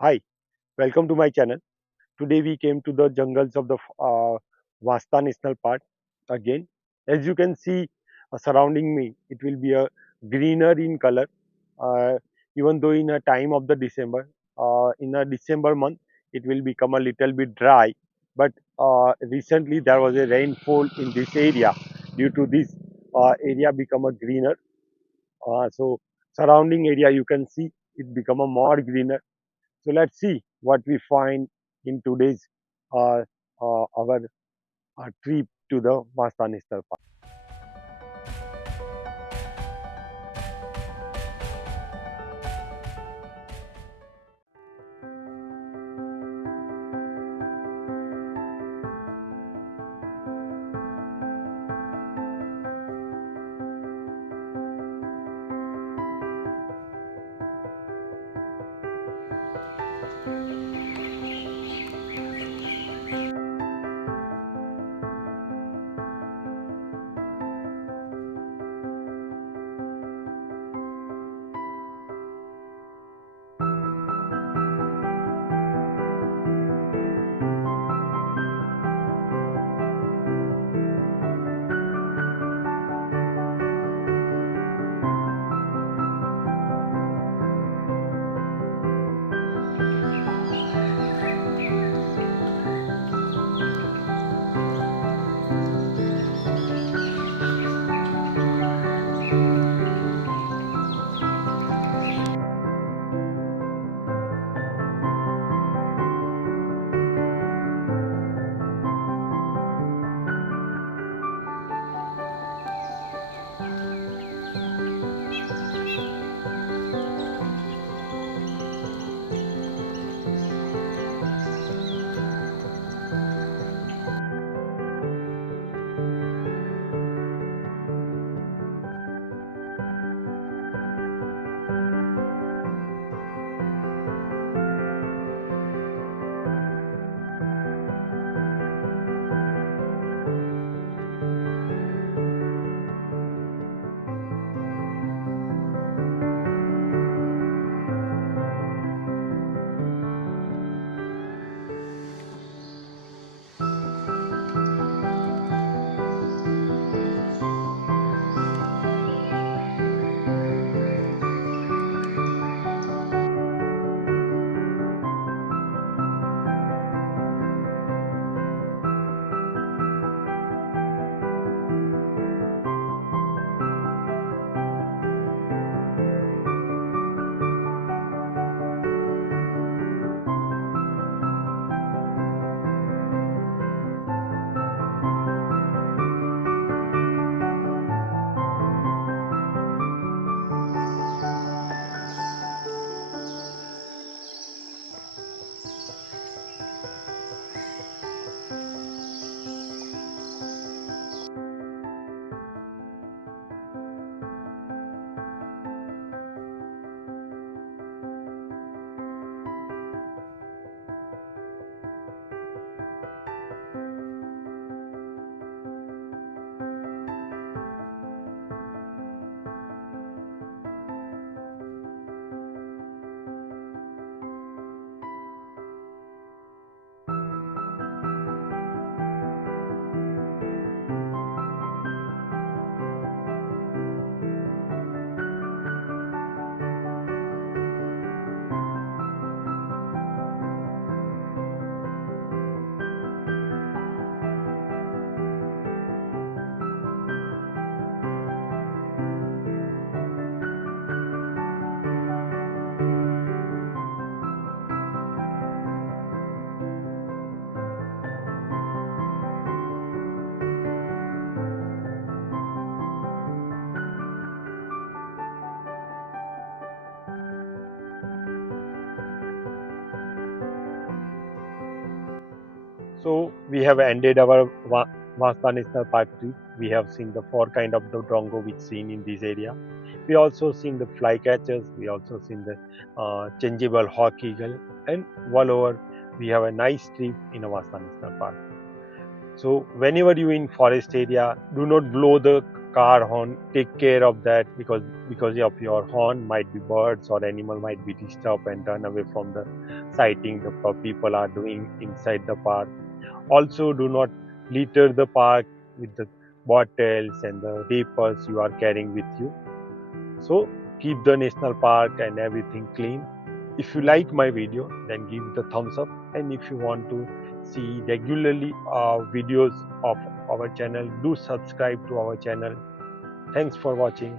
Hi, welcome to my channel. Today we came to the jungles of the Vansda National Park again. As you can see surrounding me, it will be a greener in color. Uh, Even though in a time of the December, in a December month, it will become a little bit dry. But recently there was a rainfall in this area. Due to this, area become a greener. So surrounding area you can see it become a more greener. So let's see what we find in today's uh, our trip to the Vansda National Park. So we have ended our Vansda National Park trip. We have seen the four kind of the drongo which seen in this area. We also seen the flycatchers. We also seen the changeable hawk eagle, and all over we have a nice trip in a Vansda National Park. So whenever you in forest area, do not blow the car horn, take care of that, because of your horn might be birds or animal might be disturbed and run away from the sighting the people are doing inside the park. Also, do not litter the park with the bottles and the papers you are carrying with you. So keep the national park and everything clean. If you like my video, then give it a thumbs up. And if you want to see regularly videos of our channel, do subscribe to our channel. Thanks for watching.